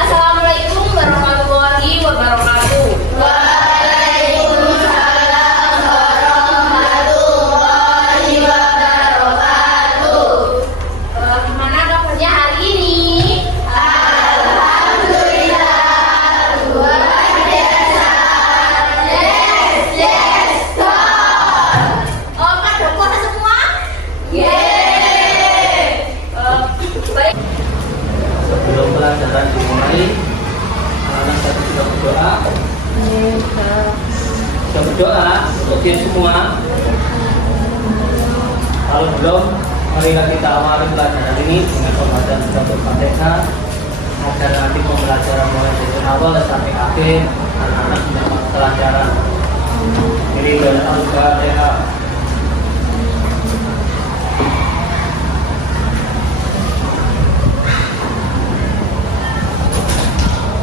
Assalamualaikum warahmatullahi wabarakatuh. Waalaikumsalam warahmatullahi wabarakatuh. Gimana kabarnya hari ini? Alhamdulillah, luar biasa. Yes, God. Pada puasa semua? Yeay. Baik. Sebelum pelajaran dimulai, anak-anak tadi sudah berdoa. Sudah berdoa untuk diri semua. Kalau belum, marilah kita awali pelajaran ini dengan pembacaan surat Al-Fatihah agar nanti pembelajaran mulai dari awal sampai akhir anak-anak mendapat pelajaran. Ini adalah Al-Fatihah.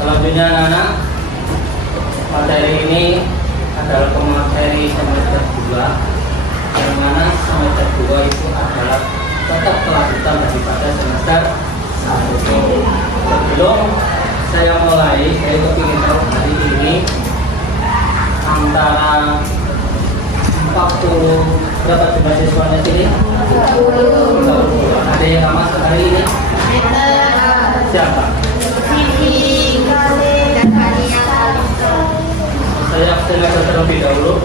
Selanjutnya anak-anak, materi ini adalah pemateri semester 2, yang mana semester 2 itu adalah tetap kelanjutan daripada semester 1. Sebelum saya mulai, saya ingin tahu hari ini antara 40 berapa jumlah siswanya sini? 40. Ada yang nggak masuk hari ini? Siapa? Saya absen terlebih dahulu.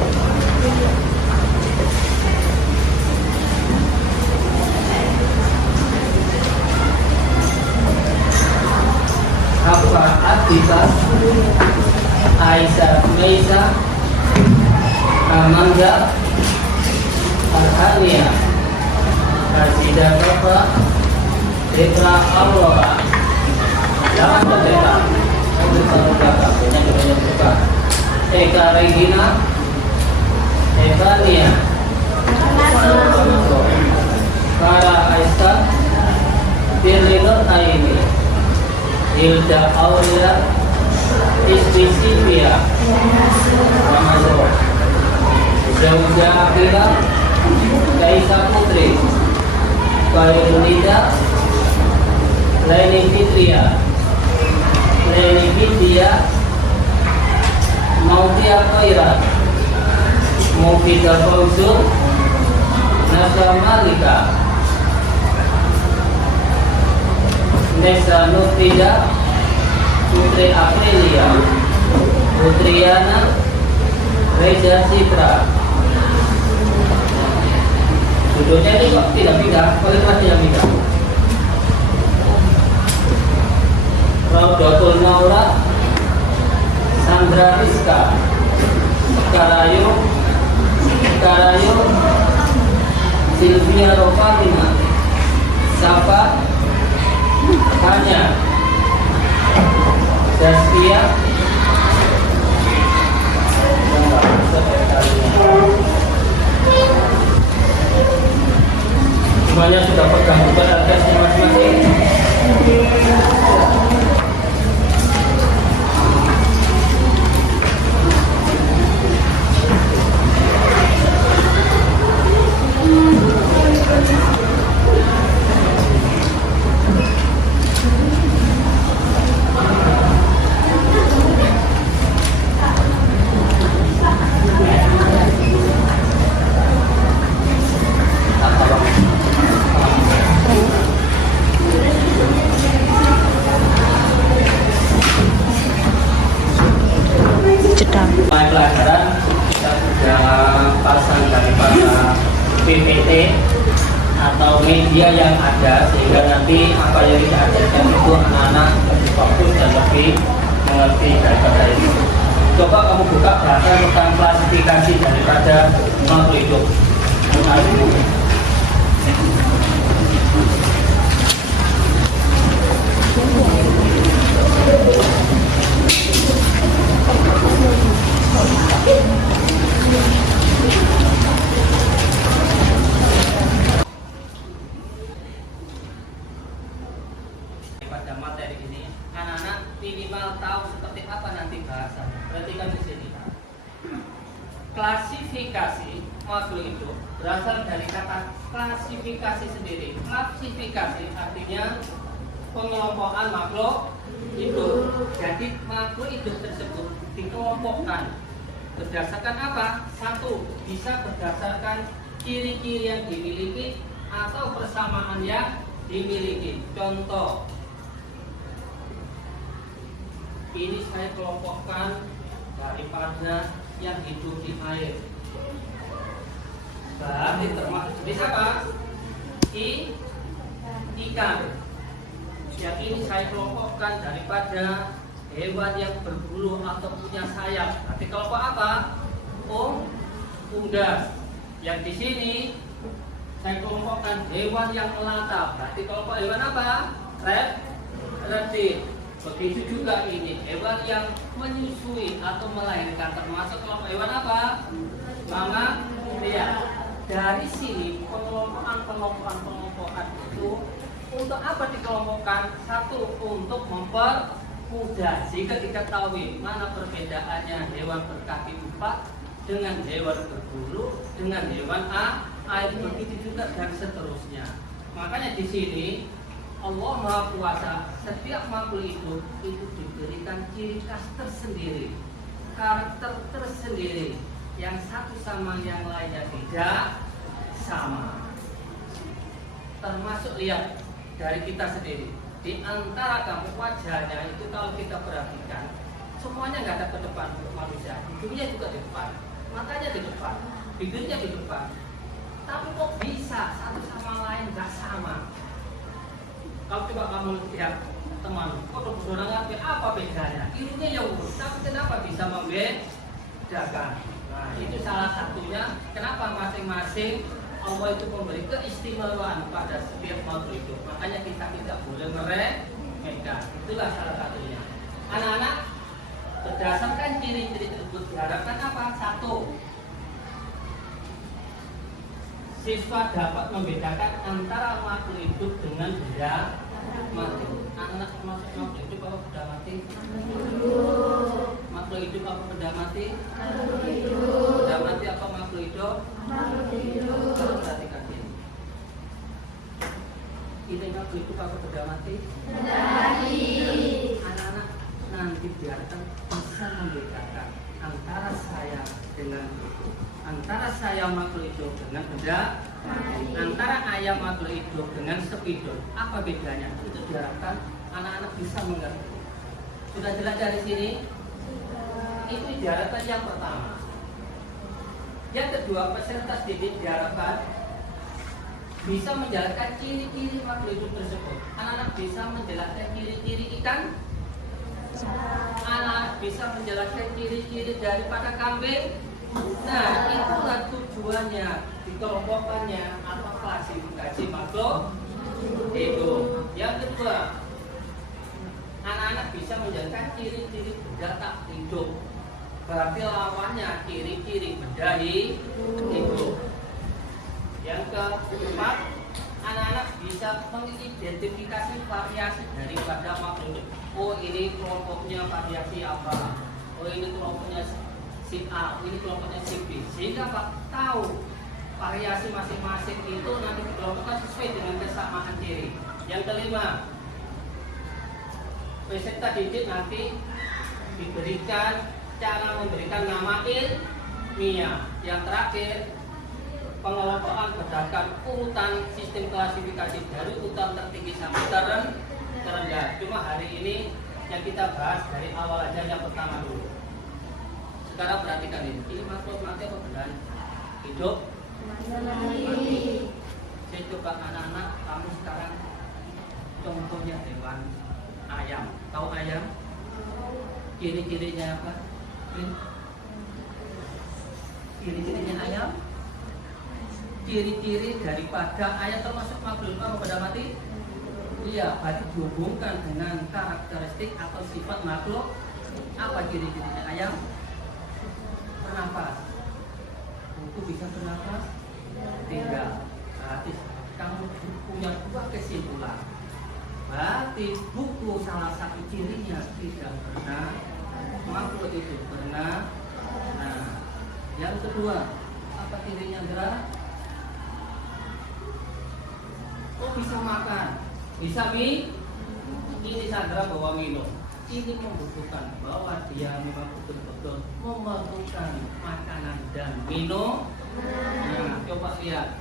Apa Atika, Aisyah, Meisa, Amanda, Al-Hania, Razidah Kafa, Ritra Aurora. Jangan berdebat. Untuk berdebat, banyak berdebat. Eka Regina, Evania, Farah Aisyah, Firlinur Aini, Hilda Aulia, Istri Silvia, Ramazan, Zauja Akira, Kaisa Putri, Bayrunida, Leni Fitria, Leni Fitria, Mautia Khairat, Mufida Fauzul, Nasya Malika, Nesa Nufida, Putri Aprilia, Putriana, Reza Citra. Judulnya ini kok tidak pindah, kualitas tidak pindah. Raudatul Maula, Sandra Rizka, Karayo, Silvia Rovalina, Safa, Hanya, Zaskia, semuanya sudah pegang buku atasnya masing-masing. Pelajaran kita sudah pasang daripada PPT atau media yang ada, sehingga nanti apa yang kita ajarkan itu anak-anak lebih fokus dan lebih mengerti daripada itu. Coba kamu buka bahasa tentang klasifikasi daripada makhluk hidup. berasal dari kata klasifikasi sendiri. Klasifikasi artinya pengelompokan makhluk hidup. Jadi makhluk hidup tersebut dikelompokkan berdasarkan apa? Satu, bisa berdasarkan ciri-ciri yang dimiliki atau persamaan yang dimiliki. Contoh, ini saya kelompokkan daripada yang hidup di air. Berarti termasuk jenis apa? Ikan. Yang ini saya kelompokkan daripada hewan yang berbulu atau punya sayap. Berarti kelompok apa? Unggas. Yang di sini saya kelompokkan hewan yang melata. Berarti kelompok hewan apa? Reptil. Begitu juga ini hewan yang menyusui atau melahirkan, termasuk kelompok hewan apa? Mammalia. Dari sini pengelompokan itu untuk apa dikelompokkan? Satu, untuk mempermudah jika diketahui mana perbedaannya hewan berkaki empat dengan hewan berbulu dengan hewan air, begitu juga dan seterusnya. Makanya di sini Allah Maha Kuasa, setiap makhluk hidup itu diberikan ciri khas tersendiri, karakter tersendiri, yang satu sama yang lainnya tidak sama. Termasuk lihat dari kita sendiri, di antara kamu wajahnya itu kalau kita perhatikan semuanya nggak ada ke depan untuk manusia, hidungnya juga di depan, matanya di depan, bibirnya di depan, tapi kok bisa satu sama lain nggak sama? Kalau coba kamu lihat teman, kok berdorongan apa bedanya? Hidungnya ya urus, tapi kenapa bisa membedakan? Nah, itu salah satunya kenapa masing-masing Allah itu memberi keistimewaan pada setiap makhluk hidup. Makanya kita tidak boleh meremehkan. Itulah salah satunya. Anak-anak, berdasarkan ciri-ciri tersebut diharapkan apa? Satu, siswa dapat membedakan antara makhluk hidup dengan benda mati. Anak makhluk hidup apa benda mati? Makhluk hidup apa benda mati? Benda mati apa makhluk hidup? Perhatikan ini. Ini makhluk hidup apa benda mati? Anak-anak nanti biarkan bisa membedakan antara saya dengan itu, antara saya makhluk hidup dengan benda mati, antara ayam makhluk hidup dengan spidol. Apa bedanya? Itu diharapkan anak-anak bisa mengerti. Sudah jelas dari sini? Itu diharapkan yang pertama. Yang kedua, peserta didik diharapkan bisa menjelaskan ciri-ciri makhluk hidup tersebut. Anak-anak bisa menjelaskan ciri-ciri ikan. Anak bisa menjelaskan ciri-ciri daripada kambing. Nah, itulah tujuannya dikelompokkannya atau klasifikasi makhluk hidup. Yang kedua, anak-anak bisa menjelaskan ciri-ciri benda tak hidup. Berarti lawannya ciri-ciri benda hidup. Yang keempat, anak-anak bisa mengidentifikasi variasi daripada makhluk hidup. Oh, ini kelompoknya variasi apa? Oh, ini kelompoknya si A, ini kelompoknya si B. Sehingga Pak tahu variasi masing-masing itu nanti dikelompokkan sesuai dengan kesamaan ciri. Yang kelima, peserta didik nanti diberikan cara memberikan nama ilmiah. Yang terakhir, pengelompokan berdasarkan urutan sistem klasifikasi dari urutan tertinggi sampai terendah. Cuma hari ini yang kita bahas dari awal aja yang pertama dulu. Sekarang perhatikan ini makhluk mati apa benda hidup? Mati. Saya coba anak-anak, kamu sekarang contohnya hewan ayam. Tahu ayam? Ciri-cirinya apa? Ciri-cirinya ayam? Ciri-ciri daripada ayam termasuk makhluk apa benda mati? Iya, berarti dihubungkan dengan karakteristik atau sifat makhluk. Apa ciri-cirinya ayam? Bernafas. Buku bisa bernafas? Tidak. Berarti kamu punya dua kesimpulan. Berarti buku salah satu cirinya tidak pernah, makhluk itu pernah. Nah, yang kedua, apa cirinya gerak? bisa makan, bisa ini sadar bahwa minum. Ini membutuhkan bahwa dia memang betul-betul memerlukan makanan dan minum. Nah, coba lihat.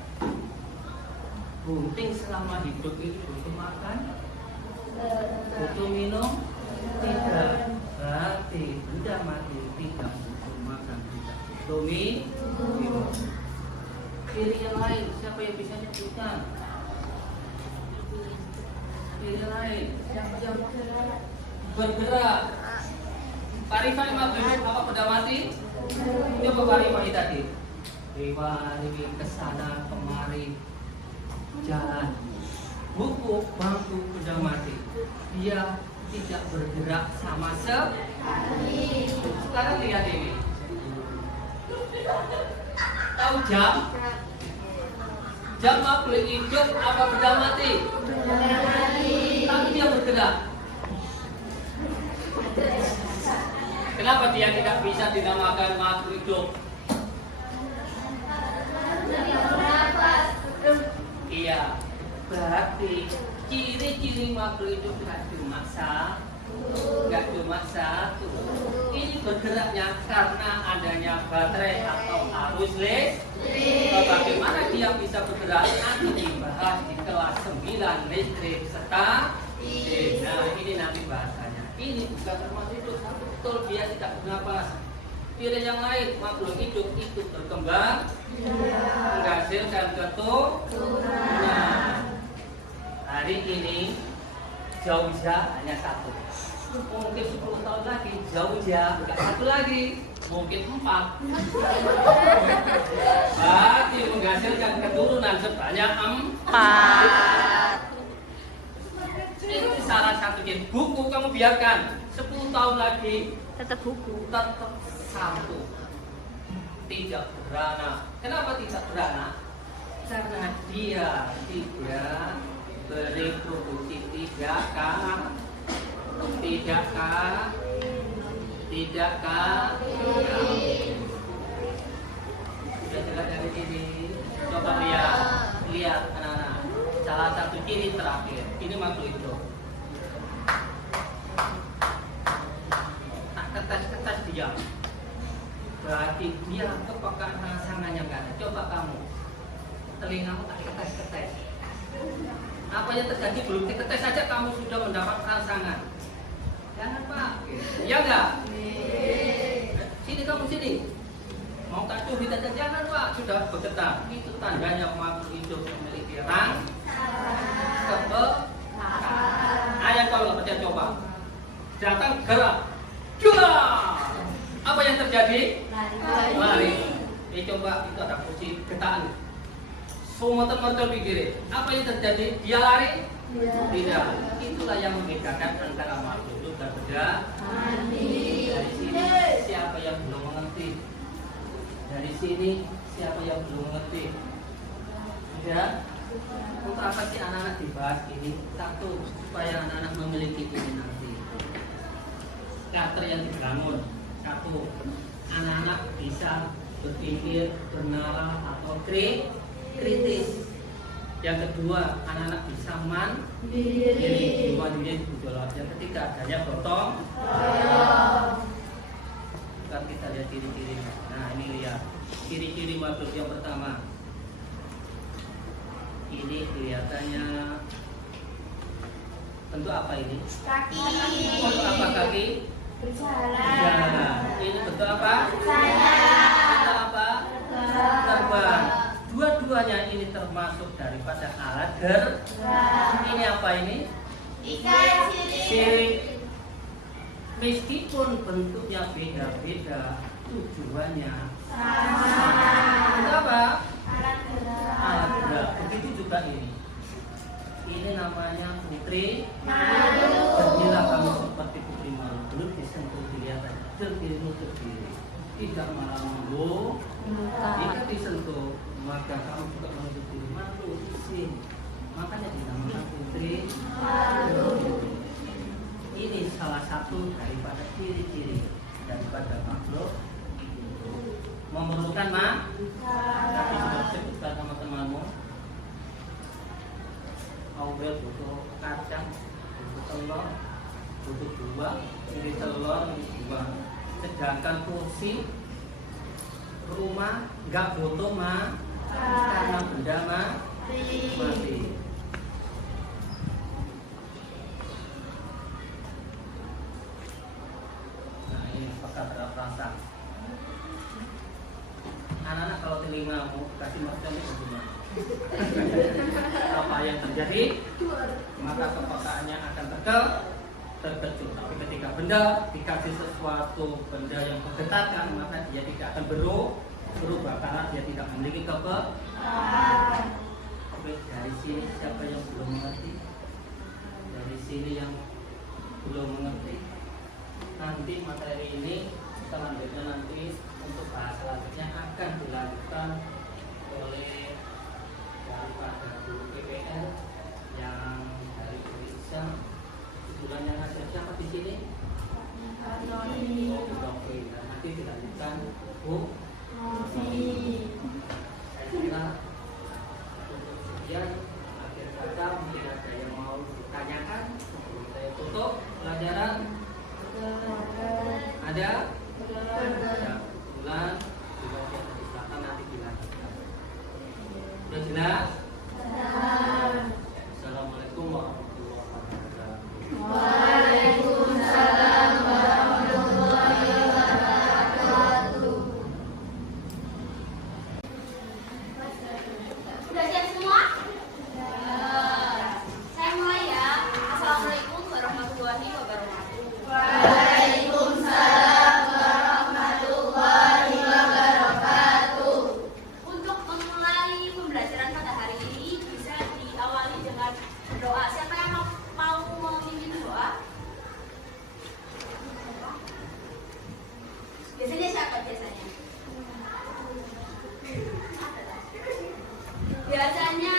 Bunting selama hidup itu butuh makan, butuh minum, tidak. Berarti benda mati tidak butuh makan, tidak butuh minum. Ciri yang lain, siapa yang bisa nyebutkan? Ciri lain, siapa yang bergerak? Pak Rifai apa benda mati? Coba Pak Rifai tadi. Rifai kesana kemari, jalan, buku, bangku, benda mati. Dia tidak bergerak sama sekali. Sekarang lihat ini. Tahu jam? Jam makhluk hidup apa benda mati? Tapi dia bergerak. Kenapa dia tidak bisa dinamakan makhluk hidup? Iya, berarti ciri-ciri makhluk hidup nggak cuma satu. Ini bergeraknya karena adanya baterai atau arus listrik. Bagaimana dia bisa bergerak? Nanti dibahas di kelas 9 listrik statis. Nah, ini nanti bahasanya. Ini bukan termasuk hidup, betul dia tidak bernapas. Ciri yang lain, makhluk hidup itu berkembang, menghasilkan keturunan. Nah, hari ini jauhnya hanya satu. Mungkin 10 tahun lagi jauhnya enggak satu lagi, mungkin 4. Berarti menghasilkan keturunan sebanyak 4. Itu salah satu jenis. Buku kamu biarkan 10 tahun lagi tetap buku, tetap satu, tidak beranak. Kenapa tidak beranak? Karena dia tidak bereproduksi, tidakkah? Sudah jelas dari sini. Coba lihat anak-anak. Salah satu ciri terakhir. Ini makhluk hidup. Ketes dia. Berarti dia kepekaan rangsangannya nggak ada. Coba kamu, telingamu tak ketes. Apa yang terjadi belum diketes saja kamu sudah mendapat rangsangan. Jangan Pak. Iya nggak? Sini kamu sini. Mau tak cubit aja jangan Pak. Sudah bergetar. Itu tandanya makhluk hidup memiliki Ayah kalau nggak percaya coba. Datang gerak. Jual. Apa yang terjadi? Lari. Ini coba itu ada kunci getaan. Semua teman-teman pikirin. Apa yang terjadi? Dia lari? Tidak. Itulah yang membedakan antara makhluk hidup dan benda mati. Dari sini siapa yang belum mengerti? Dari sini siapa yang belum mengerti? Ya. Untuk apa sih anak-anak dibahas ini? Satu, supaya anak-anak memiliki ini nanti. Karakter yang dibangun. Satu, anak-anak bisa berpikir, bernalar atau kritis. Yang kedua, anak-anak bisa mandiri, mandiri gejolak. Yang ketiga, adanya gotong. Sekarang kita lihat ciri-cirinya. Nah, ini lihat ciri-ciri makhluk yang pertama. Ini kelihatannya bentuk apa ini? Kaki. Bentuk apa kaki? Berjalan. Ini bentuk apa? Sayap. Bentuk apa? Terbang. Dua-duanya ini termasuk daripada alat gerak. Ini apa ini? Ikan Sirip. Meskipun bentuknya beda-beda, tujuannya sama. Itu apa? Alat gerak. Begitu juga ini. Ini namanya putri malu. Jadilah kamu seperti putri malu. Belum disentuh dilihat aja. Terdiri terdiri. Tidak malu. Jika disentuh, maka kamu juga menuntut diri malu. Sini. Makanya dinamakan putri malu. Ini salah satu daripada ciri-ciri daripada makhluk memerlukan tapi sudah sebutkan sama temanmu. ombel butuh kacang, butuh telur, butuh buah, ini telur, ini buah. Sedangkan kursi rumah nggak butuh karena benda mati. Nah ini apakah terpasang? Anak-anak kalau telinga mau kasih mercon itu bagaimana? Apa yang terjadi? Maka kepekaannya akan terkejut. Tapi ketika benda dikasih sesuatu benda yang menggetarkan, maka dia tidak akan berubah karena dia tidak memiliki kepekaан. Oke, dari sini siapa yang belum mengerti? Dari sini yang belum mengerti. Nanti materi ini selanjutnya nanti untuk bahas selanjutnya akan dilanjutkan oleh daripada guru PPL yang dari Indonesia. Bulan yang ada siapa di sini? Oh, oke. Nanti dilanjutkan Bu. Saya kira untuk sekian akhir kata mungkin ada yang mau ditanyakan sebelum saya tutup pelajaran. Ada? Ya, bulan di bagian dari selatan nanti dilanjutkan. Sudah jelas? Assalamualaikum warahmatullahi wabarakatuh. Waalaikumsalam warahmatullahi wabarakatuh. Sudah siap semua? Saya mulai ya. Assalamualaikum warahmatullahi wabarakatuh. Waalaikumsalam warahmatullahi wabarakatuh. Untuk memulai pembelajaran pada hari ini bisa diawali dengan doa. Siapa yang mau memimpin doa? Biasanya siapa biasanya? Biasanya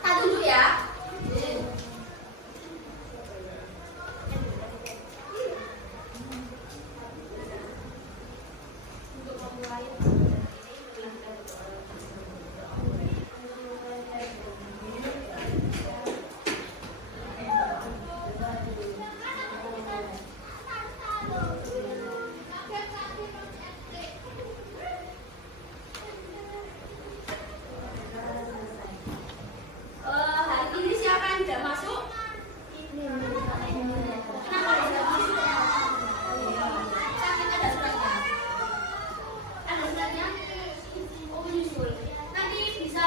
tak dulu ya. Untuk memulai hari ini siapa yang tidak masuk? Kenapa tidak masuk? Sakit ada suratnya? Ada suratnya? Oh menyusul. Nanti bisa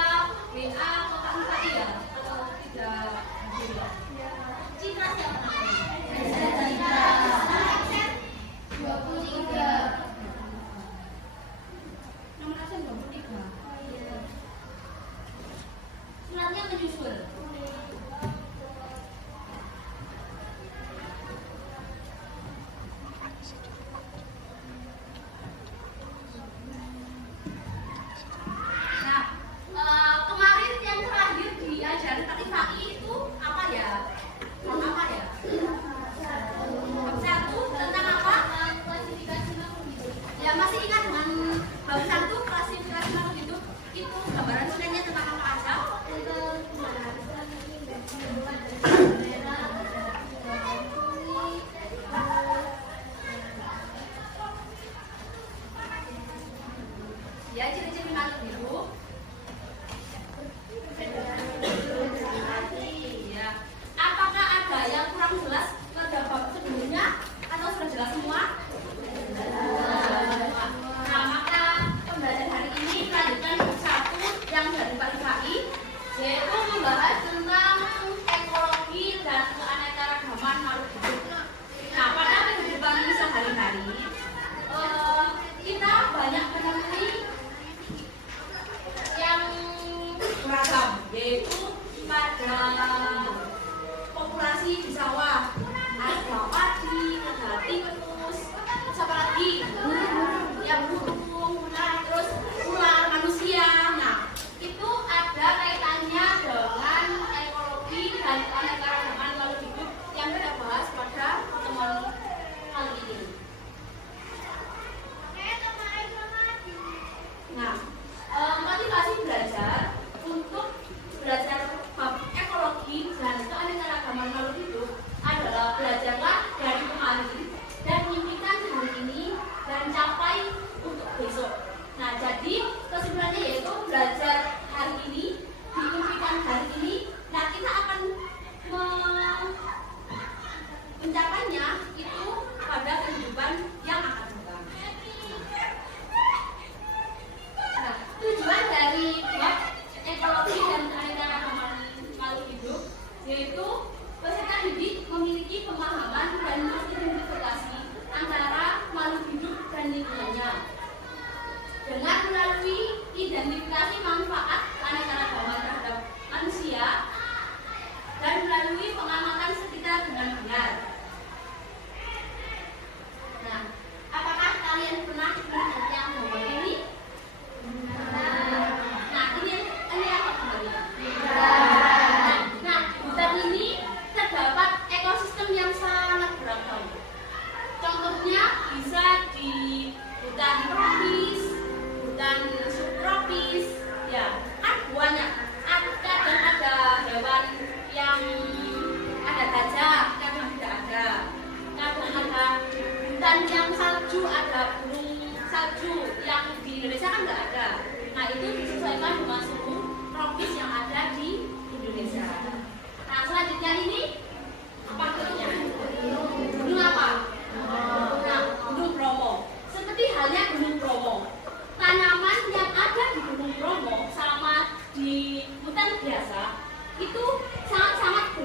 WA atau Kak Mufati ya? Atau tidak? Citra siapa namanya? Absen 23. Nomor absen 23. Suratnya menyusul. Nah, kemarin yang terakhir diajarin Kak Ifai itu apa ya? Apa ya? Satu tentang apa? Klasifikasi makhluk hidup. Ya masih ingat dengan bab 1 klasifikasi makhluk hidup? Itu gambaran sunenya tentang apa aja? Ya, ciri-ciri makhluk hidup. Ya. Apakah ada yang kurang jelas pada bab sebelumnya atau sudah jelas semua? Nah, maka pembelajaran hari ini lanjutkan bab 1 yang dari Pak Ifai, yaitu membahas tentang ekologi dan keanekaragaman makhluk hidup. Nah, pada kehidupan sehari-hari kita banyak menemui yang beragam, yaitu pada populasi di sawah ada padi, ada tikus, siapa lagi? Ya burung, terus ular, manusia. Nah, itu ada kaitannya dengan ekologi dan keanekaragaman makhluk hidup yang kita bahas pada pertemuan kali ini. Nah, motivasi belajar untuk belajar bab ekologi dan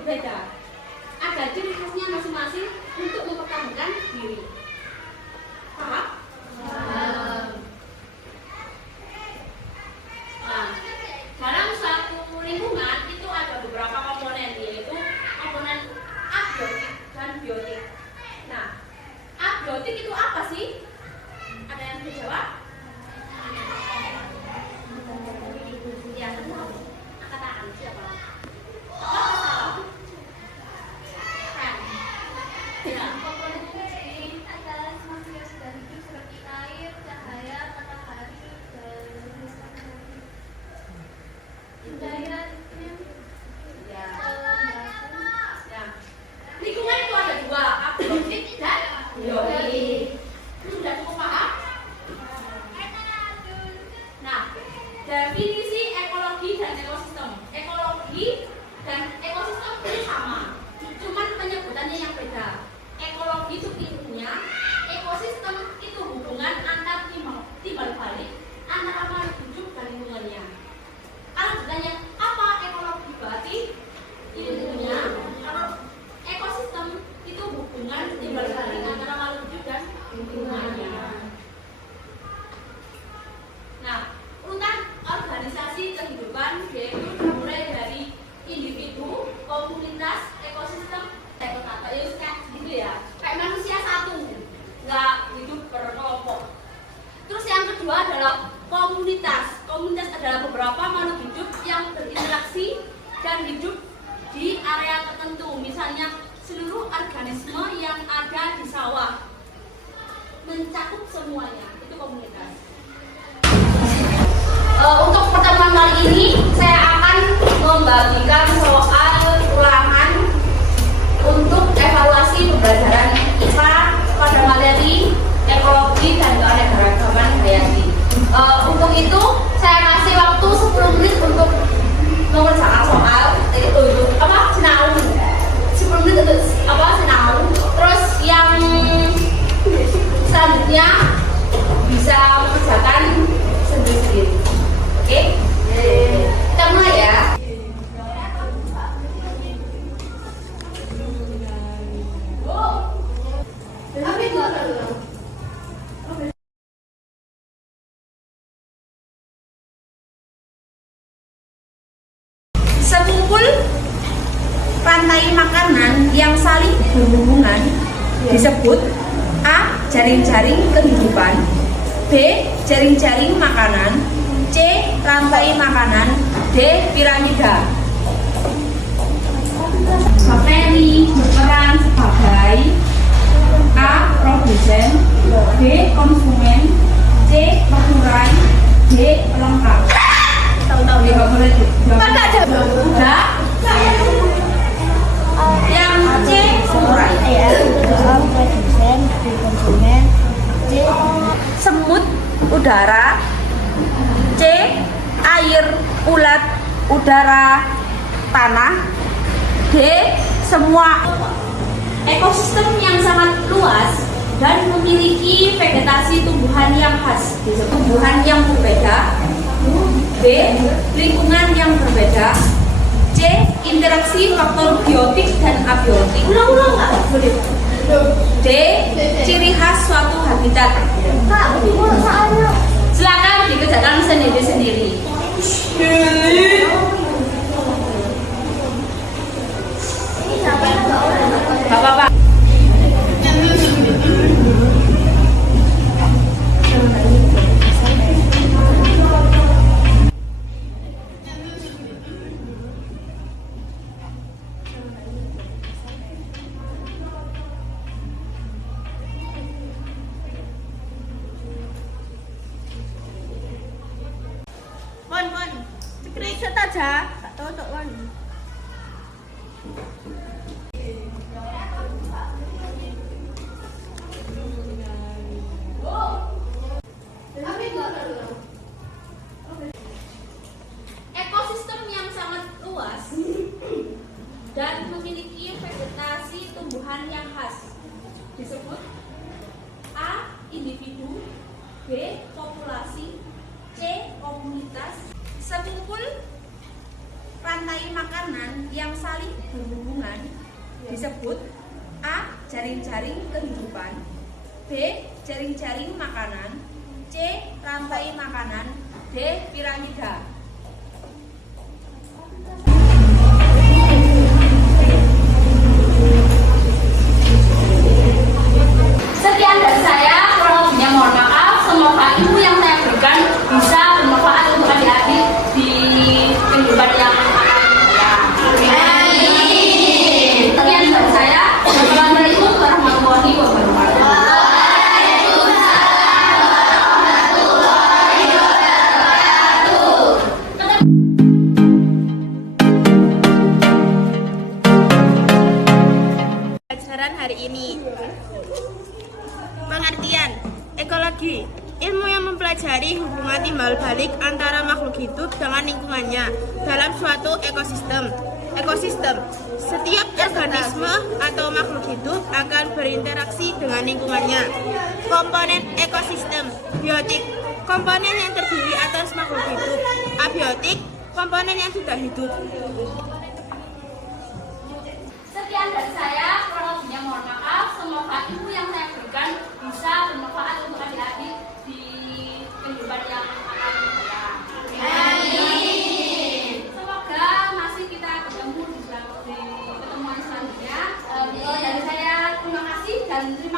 berbeda. Ada ciri khasnya masing-masing untuk mempertahankan diri. Paham? Nah, dalam suatu lingkungan itu ada beberapa komponen, yaitu komponen abiotik dan biotik. Nah, abiotik itu apa sih? Ada yang bisa jawab? Ya, semua. Angkat tangan siapa? Apa salah? Kan? Ya. Komponen ini adalah semua yang sudah hidup seperti air, cahaya, matahari, dan udara, iklim, Ya. kelembapan. Ya. Lingkungan itu ada dua, abiotik dan biotik. Sudah cukup paham? Nah, definisi ekologi dan ekosistem. Ekologi dan ekosistem itu sama, cuman penyebutannya yang beda. Ekologi itu ilmunya, ekosistem itu hubungan antar timbal balik antara makhluk hidup dan lingkungannya. Kalau ditanya apa ekologi, berarti ilmunya. Kalau ekosistem itu hubungan timbal balik antara makhluk hidup dan lingkungannya. Nah, urutan organisasi kehidupan yaitu mulai dari individu, komunitas, ekosistem, ekotata, ya kayak gitu ya. Kayak manusia satu, nggak hidup berkelompok. Terus yang kedua adalah komunitas. Komunitas adalah beberapa makhluk hidup yang berinteraksi dan hidup di area tertentu. Misalnya seluruh organisme yang ada di sawah, mencakup semuanya, itu komunitas. Untuk pertemuan kali ini saya akan membagikan soal ulangan untuk evaluasi pembelajaran IPA pada materi ekologi dan keanekaragaman hayati. Untuk itu saya kasih waktu 10 menit untuk mengerjakan soal sinau. 10 menit untuk sinau. Terus yang selanjutnya bisa mengerjakan sendiri-sendiri. Oke? Kita mulai ya. Sekumpul rantai makanan yang saling berhubungan disebut A. Jaring-jaring kehidupan, B. Jaring-jaring makanan, C. Rantai makanan, D. Piramida. Bakteri berperan sebagai A. Produsen, B. Konsumen, C. Pengurai, D. Pelengkap. Tahu-tahu ya, nggak boleh jawab. Udah. Yang C. Pengurai. Produsen, konsumen, Semut udara, C. Air, ulat, udara, tanah, D. Semua. Ekosistem yang sangat luas dan memiliki vegetasi tumbuhan yang khas, tumbuhan yang berbeda. B. Lingkungan yang berbeda. C. Interaksi faktor biotik dan abiotik. Ulang-ulang nggak? Boleh. D. Ciri khas suatu habitat. Silakan dikerjakan sendiri-sendiri. Bapak-bapak. Mon, cekrek saja. Tak tahu tak wan. Ekosistem yang sangat luas dan memiliki vegetasi tumbuhan yang khas disebut A. Individu, B. Populasi, C. Komunitas. Sekumpul rantai makanan yang saling berhubungan lingkungan disebut A. Jaring-jaring kehidupan, B. Jaring-jaring makanan, C. Rantai makanan, D. Piramida. Sekian dari saya, kurang lebihnya mohon maaf. Semoga ilmu yang saya berikan bisa bermanfaat untuk adik-adik di kehidupan yang akan datang. Sekian dari saya. Assalamualaikum warahmatullahi wabarakatuh. Pelajaran hari ini. Pengertian ekologi, ilmu yang mempelajari hubungan timbal balik antara makhluk hidup dengan lingkungannya dalam suatu ekosistem. Ekosistem, setiap organisme atau makhluk hidup akan berinteraksi dengan lingkungannya. Komponen ekosistem, biotik, komponen yang terdiri atas makhluk hidup. Abiotik, komponen yang tidak hidup. Sekian dari saya, kurang lebihnya mohon maaf. Semoga ilmu yang saya berikan bisa bermanfaat untuk adik-adik di kehidupan yang akan datang. Semoga masih kita ketemu di pertemuan selanjutnya. Dari saya terima kasih dan terima